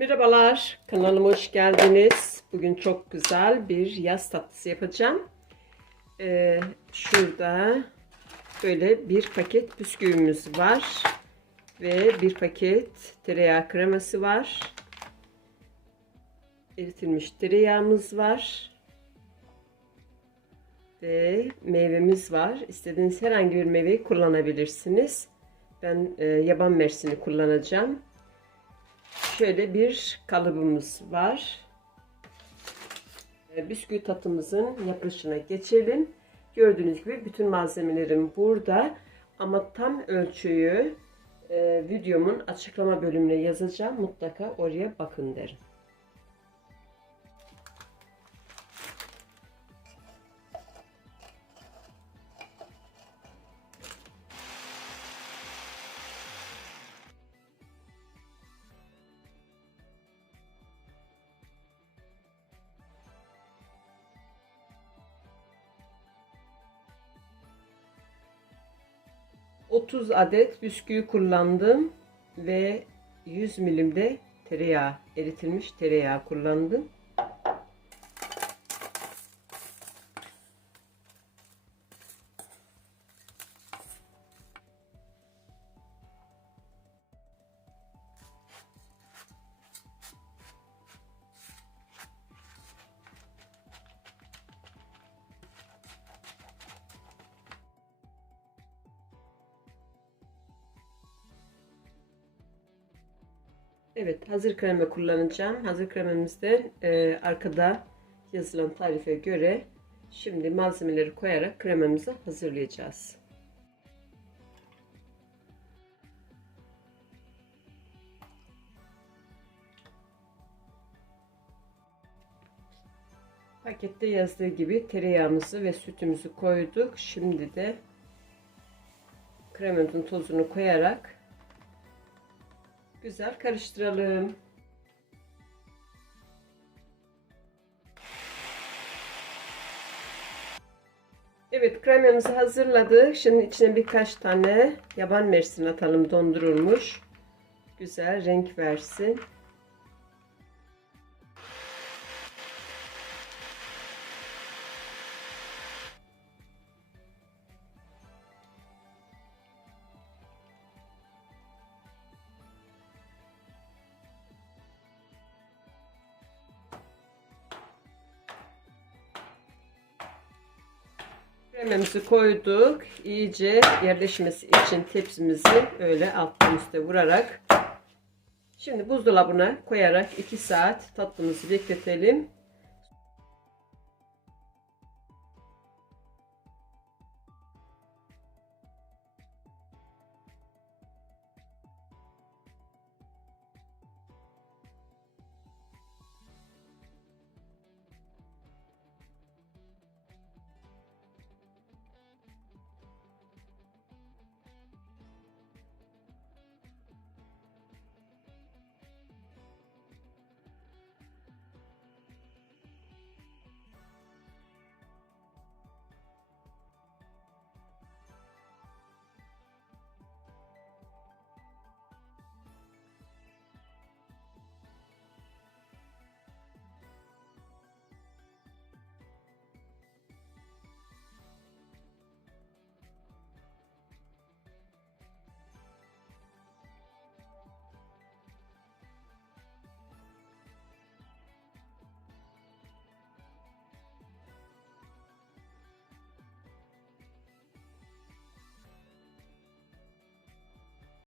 Merhabalar, kanalıma hoş geldiniz. Bugün çok güzel bir yaz tatlısı yapacağım. Ee, şurada böyle bir paket bisküvimiz var. Ve bir paket tereyağı kreması var. Eritilmiş tereyağımız var. Ve meyvemiz var. İstediğiniz herhangi bir meyveyi kullanabilirsiniz. Ben e, yaban mersini kullanacağım. Şöyle bir kalıbımız var. E, Bisküvi tatımızın yapılışına geçelim. Gördüğünüz gibi bütün malzemelerim burada. Ama tam ölçüyü e, videomun açıklama bölümüne yazacağım. Mutlaka oraya bakın derim. ...30 adet bisküvi kullandım... ...ve 100 milimde tereyağı... ...eritilmiş tereyağı kullandım... Evet hazır krema kullanacağım. Hazır kremamızda e, arkada yazılan tarife göre şimdi malzemeleri koyarak kremamızı hazırlayacağız. Pakette yazdığı gibi tereyağımızı ve sütümüzü koyduk. Şimdi de kremamızın tozunu koyarak güzel karıştıralım. Evet kremamızı hazırladık. Şimdi içine birkaç tane yaban mersin atalım dondurulmuş. Güzel renk versin. Krememizi koyduk. İyice yerleşmesi için tepsimizi öyle alttan üste vurarak şimdi buzdolabına koyarak 2 saat tatlımızı bekletelim.